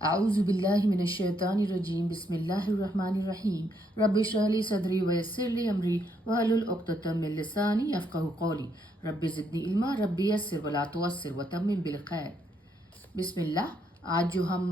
आऊज़ुबिल्लाहि मिनश्शैतानिर्रजीम बिस्मिल्लाहिर्रहमानिर्रहीम रब्बि इश्रह ली सदरी वयस्सिर ली अमरी वहलुल उक़्दतम मिन लिसानी यफ़क़हू क़ौली रब्बि ज़िदनी इल्मा रब्बि यस्सिर वला तुअस्सिर वतम्मिम बिल खैर। बिस्मिल्लाह। आज जो हम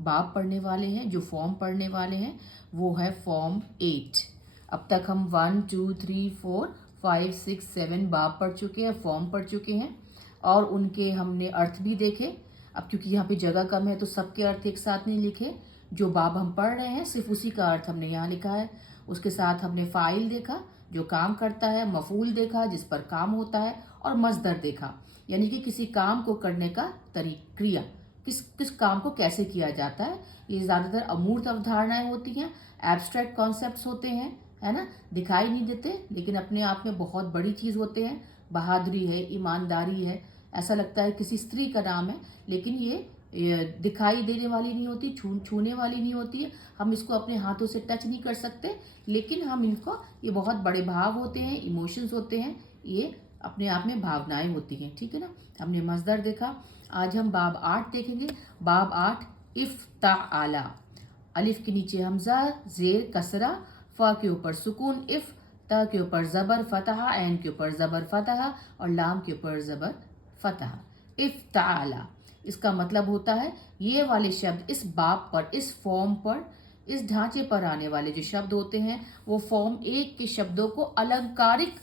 बाब पढ़ने वाले हैं, जो फॉर्म पढ़ने वाले हैं, वो है फॉर्म 8। अब तक हम 1 2 3 4 5 6 7 बाब पढ़ चुके हैं, फॉर्म पढ़ चुके हैं और उनके हमने अर्थ भी देखे। अब क्योंकि यहाँ पे जगह कम है तो सबके अर्थ एक साथ नहीं लिखे। जो बाब हम पढ़ रहे हैं सिर्फ उसी का अर्थ हमने यहाँ लिखा है। उसके साथ हमने फ़ाइल देखा जो काम करता है, मफ़ूल देखा जिस पर काम होता है, और मज़दर देखा यानी कि किसी काम को करने का क्रिया, किस किस काम को कैसे किया जाता है। ये ज़्यादातर अमूर्त अवधारणाएं होती हैं, एब्स्ट्रैक्ट कॉन्सेप्ट्स होते हैं, है ना, दिखाई नहीं देते लेकिन अपने आप में बहुत बड़ी चीज़ होते हैं। बहादुरी है, ईमानदारी है, ऐसा लगता है किसी स्त्री का नाम है लेकिन ये दिखाई देने वाली नहीं होती, छूने वाली नहीं होती है। हम इसको अपने हाथों से टच नहीं कर सकते लेकिन हम इनको, ये बहुत बड़े भाव होते हैं, इमोशंस होते हैं, ये अपने आप में भावनाएं होती हैं। ठीक है ना। हमने मज़दर देखा। आज हम बाब 8 देखेंगे। बाब 8 इफ्ताअला। अलिफ के नीचे हमजा, जेर कसरा, फ़ा के ऊपर सुकून इफ, ता के ऊपर ज़बर फतहा, ऐन के ऊपर ज़बर फतहा और लाम के ऊपर ज़बर फतहा। इफ्ताअला इसका मतलब होता है ये वाले शब्द इस बाब पर, इस फॉर्म पर, इस ढांचे पर आने वाले जो शब्द होते हैं वो फॉर्म 1 के शब्दों को अलंकारिक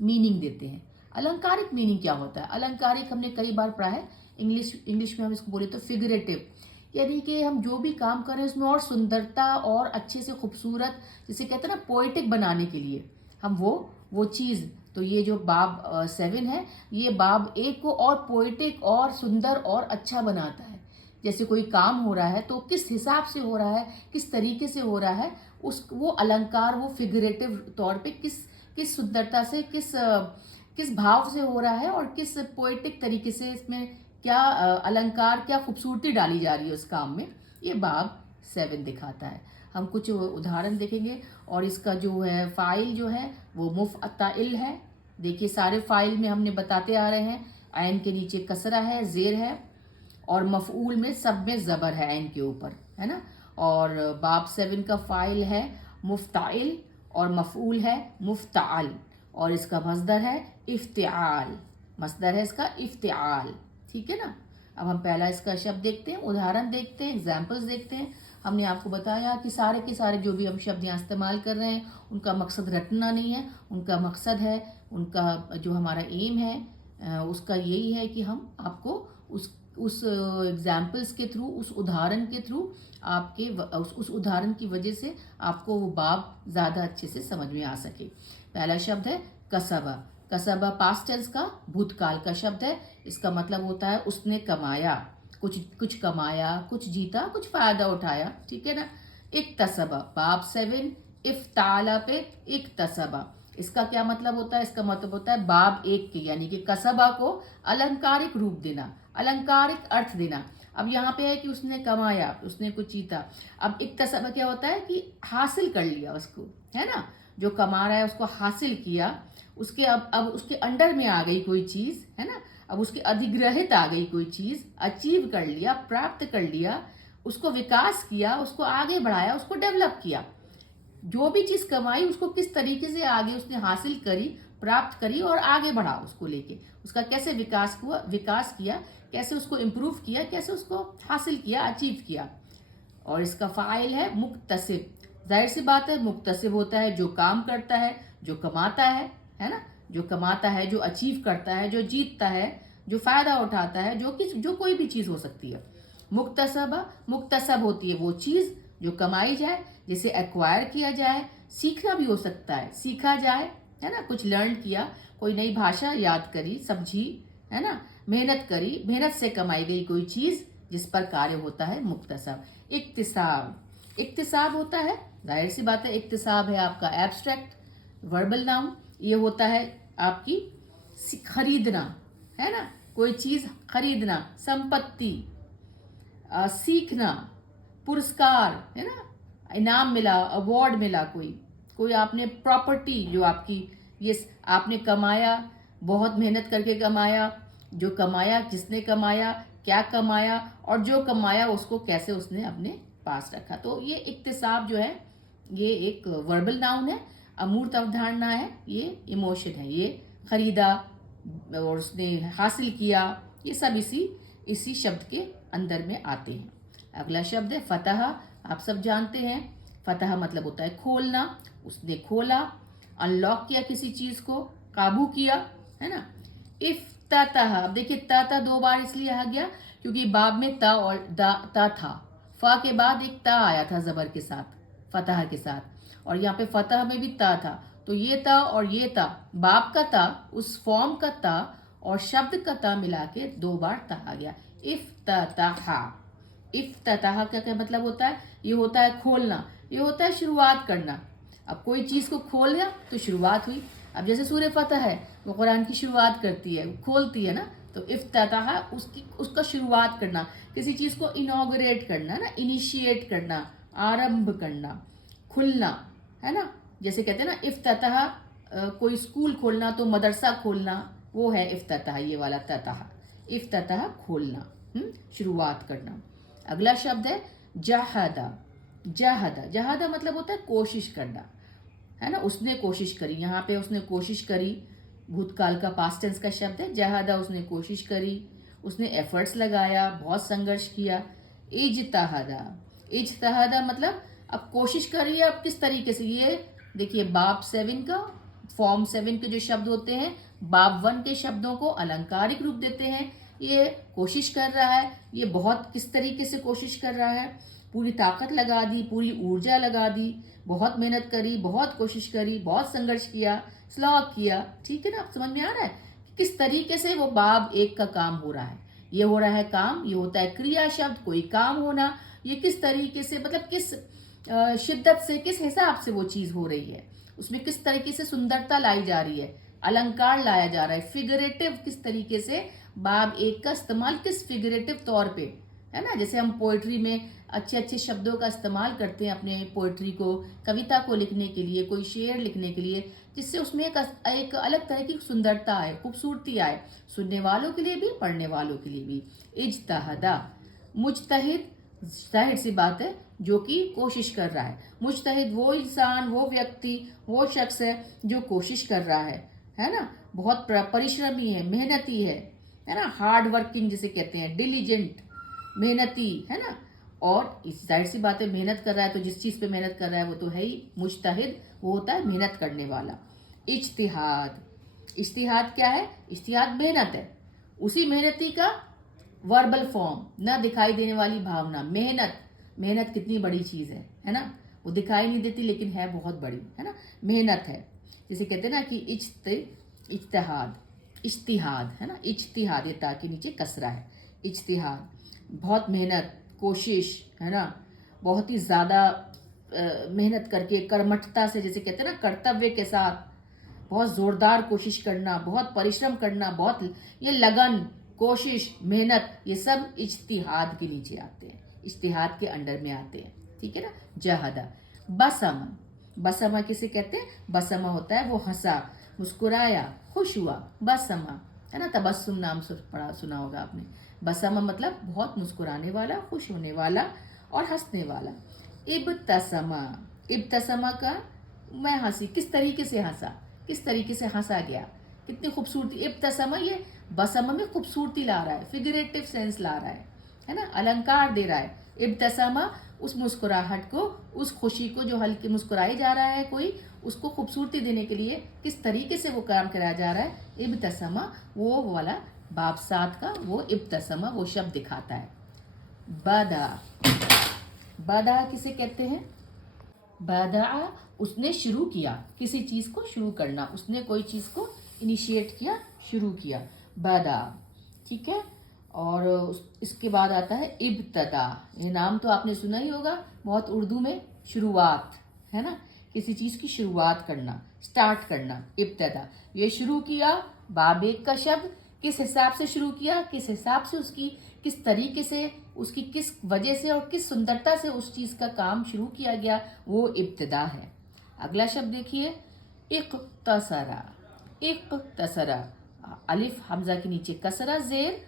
मीनिंग देते हैं। अलंकारिक मीनिंग क्या होता है? अलंकारिक हमने कई बार पढ़ा है। इंग्लिश में हम इसको बोले तो फिगरेटिव, यानी कि हम जो भी काम करें उसमें और सुंदरता और अच्छे से खूबसूरत, जिसे कहते हैं ना पोएटिक बनाने के लिए हम वो चीज़। तो ये जो बाब 7 है, ये बाब 1 को और पोएटिक और सुंदर और अच्छा बनाता है। जैसे कोई काम हो रहा है तो किस हिसाब से हो रहा है, किस तरीके से हो रहा है, उस वो अलंकार, वो फिगरेटिव तौर पे किस सुंदरता से, किस भाव से हो रहा है और किस पोएटिक तरीके से इसमें क्या अलंकार, क्या खूबसूरती डाली जा रही है उस काम में, ये बाब 7 दिखाता है। हम कुछ उदाहरण देखेंगे और इसका जो है फ़ाइल जो है वो मुफ़अत्ताइल है। देखिए सारे फ़ाइल में हमने बताते आ रहे हैं, ऐन के नीचे कसरा है, ज़ेर है और मफ़ऊल में सब में ज़बर है ऐन के ऊपर, है ना। और बाब 7 का फ़ाइल है मुफ़्ताइल और मफ़ऊल है मुफ़्ताअल और इसका मस्दर है इफ्तिआल। मस्दर है इसका इफ्तिआल। ठीक है ना। अब हम पहला इसका शब्द देखते हैं, उदाहरण देखते हैं, एग्जाम्पल्स देखते हैं। हमने आपको बताया कि सारे के सारे जो भी हम शब्द यहाँ इस्तेमाल कर रहे हैं उनका मकसद रटना नहीं है, उनका मकसद है, उनका जो हमारा एम है उसका यही है कि हम आपको उस एग्जाम्पल्स के थ्रू, उस उदाहरण के थ्रू आपके उस उदाहरण की वजह से आपको वो बाब ज़्यादा अच्छे से समझ में आ सके। पहला शब्द है कसबा। कसबा पास्ट टेंस का, भूतकाल का शब्द है। इसका मतलब होता है उसने कमाया, कुछ कमाया, कुछ जीता, कुछ फायदा उठाया। ठीक है ना। इक्तसबा बाब 7 इफ्ताला पे इक्तसबा, इसका क्या मतलब होता है? इसका मतलब होता है बाब 1 के यानी कि कसबा को अलंकारिक रूप देना, अलंकारिक अर्थ देना। अब यहाँ पे है कि उसने कमाया, उसने कुछ जीता। अब इक्तसबा क्या होता है कि हासिल कर लिया उसको, है ना। जो कमा रहा है उसको हासिल किया, उसके अब उसके अंडर में आ गई कोई चीज़, है ना। अब उसके अधिग्रहित आ गई कोई चीज़, अचीव कर लिया, प्राप्त कर लिया, उसको विकास किया, उसको आगे बढ़ाया, उसको डेवलप किया। जो भी चीज़ कमाई उसको किस तरीके से आगे उसने हासिल करी, प्राप्त करी और आगे बढ़ा उसको लेके, उसका कैसे विकास किया, कैसे उसको इम्प्रूव किया, कैसे उसको हासिल किया, अचीव किया। और इसका फ़ाइल है मुक्तसिब। जाहिर सी बात है मुक्तसिब होता है जो काम करता है, जो कमाता है ना, जो कमाता है, जो अचीव करता है, जो जीतता है, जो फ़ायदा उठाता है, जो कोई भी चीज़ हो सकती है। मुक्तसब होती है वो चीज़ जो कमाई जाए, जिसे एक्वायर किया जाए, सीखना भी हो सकता है, सीखा जाए, है ना। कुछ लर्न किया, कोई नई भाषा याद करी, समझी, है ना, मेहनत करी, मेहनत से कमाई गई कोई चीज़ जिस पर कार्य होता है मुक्तसब। इक्तिसाब, इक्तिसाब होता है, जाहिर सी बात है इक्तिसाब है आपका एब्स्ट्रैक्ट वर्बल नाउन। ये होता है आपकी खरीदना, है ना, कोई चीज़ खरीदना, संपत्ति, सीखना, पुरस्कार, है ना, इनाम मिला, अवार्ड मिला, कोई आपने प्रॉपर्टी जो आपकी, ये आपने कमाया, बहुत मेहनत करके कमाया, जो कमाया, जिसने कमाया, क्या कमाया और जो कमाया उसको कैसे उसने अपने पास रखा। तो ये इक्तिसाब जो है ये एक वर्बल नाउन है, अमूर्त अवधारणा है, ये इमोशन है, ये खरीदा और उसने हासिल किया, ये सब इसी शब्द के अंदर में आते हैं। अगला शब्द है फतह। आप सब जानते हैं फतह मतलब होता है खोलना। उसने खोला, अनलॉक किया किसी चीज को, काबू किया, है ना। इफ्ततह, अब देखिए ता दो बार इसलिए आ गया क्योंकि बाब में ता और ता था, फा के बाद एक ता आया था जबर के साथ, फतह के साथ, और यहाँ पे फतह में भी ता था। तो ये ता और ये ता, बाप का ता, उस फॉर्म का ता और शब्द का ता मिला के दो बार ता आ गया। इफ्ततहा। इफ्ततहा का क्या मतलब होता है? ये होता है खोलना, ये होता है शुरुआत करना। अब कोई चीज को खोल लिया तो शुरुआत हुई। अब जैसे सूरह फतह है, वो कुरान की शुरुआत करती है, खोलती है ना, तो इफ्ततहा उसका शुरुआत करना, किसी चीज को इनॉग्रेट करना ना, इनिशिएट करना, आरंभ करना, खुलना, है ना। जैसे कहते हैं ना इफ्ततह, कोई स्कूल खोलना तो मदरसा खोलना, वो है इफ्ततह, ये वाला ततह, इफ्ततह खोलना, शुरुआत करना। अगला शब्द है जहादा। जहादा, जहादा मतलब होता है कोशिश करना, है ना। उसने कोशिश करी, यहाँ पे उसने कोशिश करी, भूतकाल का पास्ट टेंस का शब्द है। जहादा, उसने कोशिश करी, उसने एफर्ट्स लगाया, बहुत संघर्ष किया। इजतहादा। इजतहादा मतलब अब कोशिश करी है, अब किस तरीके से, ये देखिए बाब 7 का, फॉर्म 7 के जो शब्द होते हैं बाब 1 के शब्दों को अलंकारिक रूप देते हैं। ये कोशिश कर रहा है, ये बहुत किस तरीके से कोशिश कर रहा है, पूरी ताकत लगा दी, पूरी ऊर्जा लगा दी, बहुत मेहनत करी, बहुत कोशिश करी, बहुत संघर्ष किया, स्लॉग किया, ठीक है ना। समझ में आ रहा है किस तरीके से वो बाब 1 का काम हो रहा है। ये हो रहा है काम, ये होता है क्रिया शब्द, कोई काम होना, ये किस तरीके से, मतलब किस शिद्दत से, किस हिसाब से वो चीज हो रही है, उसमें किस तरीके से सुंदरता लाई जा रही है, अलंकार लाया जा रहा है, फिगरेटिव किस तरीके से बाब 1 का इस्तेमाल, किस फिगरेटिव तौर पे, है ना। जैसे हम पोइट्री में अच्छे अच्छे शब्दों का इस्तेमाल करते हैं अपने पोइट्री को, कविता को लिखने के लिए, कोई शेर लिखने के लिए, जिससे उसमें एक अलग तरह की सुंदरता आए, खूबसूरती आए, सुनने वालों के लिए भी, पढ़ने वालों के लिए भी। इज्तहदा, मुज्तहिद, जाहिर सी बात है जो कि कोशिश कर रहा है। मुज्तहिद वो इंसान, वो व्यक्ति, वो शख्स है जो कोशिश कर रहा है ना। बहुत परिश्रमी है, मेहनती है ना, हार्ड वर्किंग जिसे कहते हैं, डिलीजेंट, मेहनती, है ना। और इस जाहिर सी बात है मेहनत कर रहा है, तो जिस चीज पे मेहनत कर रहा है वो तो है ही मुज्तहिद, वो होता है मेहनत करने वाला। इज्तिहाद, इज्तिहाद क्या है? इज्तिहाद मेहनत है, उसी मेहनती का वर्बल फॉर्म, न दिखाई देने वाली भावना, मेहनत। मेहनत कितनी बड़ी चीज है ना। वो दिखाई नहीं देती लेकिन है बहुत बड़ी, है ना। मेहनत है, जैसे कहते हैं ना कि इज्तिहाद, इज्तिहाद, है ना। इज्तिहाद, ये ता के नीचे कसरा है। इज्तिहाद, बहुत मेहनत, कोशिश, है ना। बहुत ही ज़्यादा मेहनत करके, कर्मठता से, जैसे कहते हैं ना कर्तव्य के साथ, बहुत ज़ोरदार कोशिश करना, बहुत परिश्रम करना, बहुत ये लगन, कोशिश, मेहनत, ये सब इज्तिहाद के नीचे आते हैं, इज्तिहाद के अंडर में आते हैं, ठीक है ना। जहदा। बसमा, बसमा किसे कहते हैं? बसमा होता है वो हंसा, मुस्कुराया, खुश हुआ, बसमा, है ना। तबस्सुम नाम सुना होगा आपने। बसमा मतलब बहुत मुस्कुराने वाला, खुश होने वाला और हंसने वाला। इब्तसमा, इब्तसमा का मैं हंसी, किस तरीके से हंसा, किस तरीके से हंसा गया, कितनी खूबसूरती। इब्तसमा ये बसमा में खूबसूरती ला रहा है, फिगरेटिव सेंस ला रहा है ना, अलंकार दे रहा है। इब्तसमा उस मुस्कुराहट को, उस खुशी को जो हल्के मुस्कुराई जा रहा है कोई, उसको खूबसूरती देने के लिए किस तरीके से वो काम कराया जा रहा है। इब्तसमा वो वाला बाब 7 का वो इब्तसमा वो शब्द दिखाता है। बदा, बदा किसे कहते हैं? बदा, उसने शुरू किया, किसी चीज को शुरू करना, उसने कोई चीज को इनिशिएट किया, शुरू किया, बदा, ठीक है। और इसके बाद आता है इब्तदा, ये नाम तो आपने सुना ही होगा बहुत, उर्दू में शुरुआत, है ना, किसी चीज की शुरुआत करना, स्टार्ट करना, इब्तदा। ये शुरू किया, बाब 1 का शब्द, किस हिसाब से शुरू किया, किस हिसाब से उसकी, किस तरीके से, उसकी किस वजह से और किस सुंदरता से उस चीज का काम शुरू किया गया, वो इब्तदा है। अगला शब्द देखिए, इक़्तसरा। इक़्तसरा, अलिफ हमजा के नीचे कसरा जेर,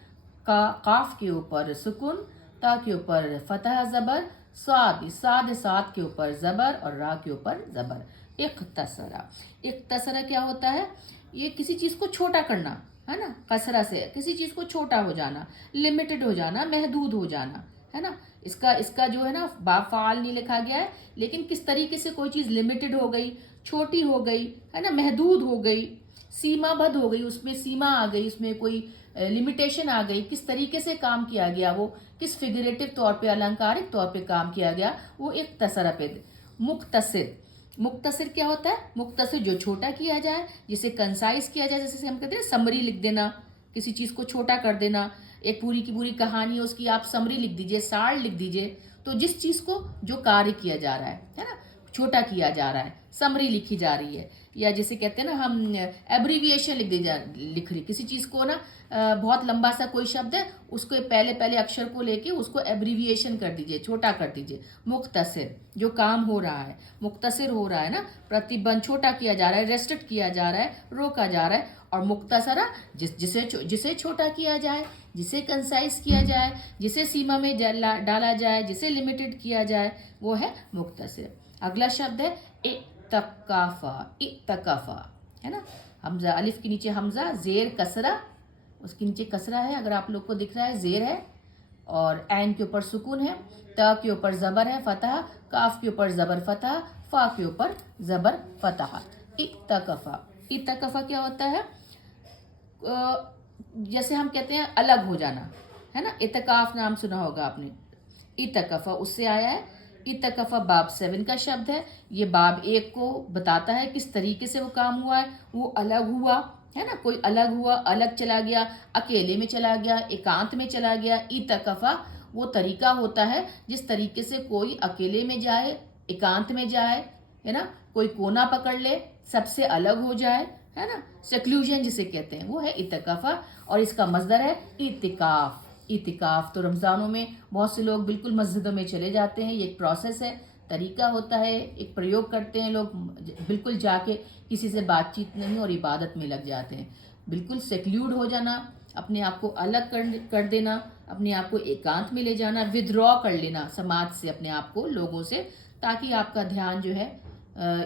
काफ के ऊपर सुकून, ता के ऊपर फतह ज़बर, साद के ऊपर ज़बर और रा के ऊपर ज़बर। इख्तसरा, इख्तसरा क्या होता है? ये किसी चीज़ को छोटा करना, है ना। कसरा से किसी चीज़ को छोटा हो जाना, लिमिटेड हो जाना, महदूद हो जाना, है ना। इसका इसका जो है ना बाब फ़ाल नहीं लिखा गया है, लेकिन किस तरीके से कोई चीज़ लिमिटेड हो गई, छोटी हो गई, है ना, महदूद हो गई, सीमाबद्ध हो गई, उसमें सीमा आ गई, उसमें कोई लिमिटेशन आ गई, किस तरीके से काम किया गया, वो किस फिगरेटिव तौर पे, अलंकारिक तौर पे काम किया गया, वो एक तसरा पे। मुख्तसिर, मुख्तसिर क्या होता है? मुख्तसिर जो छोटा किया जाए, जिसे कंसाइज किया जाए, जैसे हम कहते हैं समरी लिख देना, किसी चीज़ को छोटा कर देना। एक पूरी की पूरी कहानी है, उसकी आप समरी लिख दीजिए, सार लिख दीजिए। तो जिस चीज़ को जो कार्य किया जा रहा है ना, छोटा किया जा रहा है, समरी लिखी जा रही है, या जिसे कहते हैं ना हम एब्रीविएशन लिख रही किसी चीज़ को ना, बहुत लंबा सा कोई शब्द है, उसको पहले पहले अक्षर को लेके उसको एब्रीविएशन कर दीजिए, छोटा कर दीजिए। मुख्तसिर जो काम हो रहा है, मुख्तसिर हो रहा है ना, प्रतिबंध छोटा किया जा रहा है, रेस्ट्रिक्ट किया जा रहा है, रोका जा रहा है। और मुख्तसरा जिसे छोटा किया जाए, जिसे कंसाइज किया जाए, जिसे सीमा में डाला जाए, जिसे लिमिटेड किया जाए, वो है मुख्तसिर। अगला शब्द है इत्तकाफा, इत्तकाफा, है ना। हमजा, अलिफ के नीचे हमजा, जेर कसरा, उसके नीचे कसरा है, अगर आप लोग को दिख रहा है, जेर है, और ऐन के ऊपर सुकून है, त के ऊपर ज़बर है फतह, काफ के ऊपर ज़बर फतह, फा के ऊपर ज़बर फतह। इत्तकफा, इत्तकफा क्या होता है? जैसे हम कहते हैं अलग हो जाना, है ना। इतकाफ नाम सुना होगा आपने, इतकफा उससे आया है। इतकफा बाब 7 का शब्द है। ये बाब 1 को बताता है किस तरीके से वो काम हुआ है, वो अलग हुआ, है ना। कोई अलग हुआ, अलग चला गया, अकेले में चला गया, एकांत में चला गया। इतकफा वो तरीका होता है जिस तरीके से कोई अकेले में जाए, एकांत में जाए, है ना, कोई कोना पकड़ ले, सबसे अलग हो जाए, है ना, सेक्लूजन जिसे कहते हैं, वो है इतकाफा। और इसका मजदर है इतिकाफ। इतिकाफ तो रमज़ानों में बहुत से लोग बिल्कुल मस्जिदों में चले जाते हैं, ये एक प्रोसेस है, तरीका होता है, एक प्रयोग करते हैं लोग, बिल्कुल जाके किसी से बातचीत नहीं और इबादत में लग जाते हैं। बिल्कुल सेक्लूड हो जाना, अपने आप को अलग कर देना, अपने आप को एकांत में ले जाना, विदड्रॉ कर लेना समाज से, अपने आप को लोगों से, ताकि आपका ध्यान जो है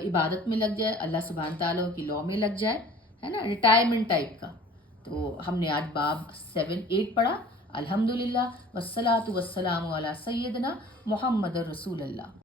इबादत में लग जाए, अल्लाह सुब्हान ताला की लॉ में लग जाए, है ना, रिटायरमेंट टाइप का। तो हमने आज बाब 7-8 पढ़ा। अल्हम्दुलिल्लाह, वस्सलातु वस्सलामु अला सय्यदना मुहम्मद रसूलुल्लाह।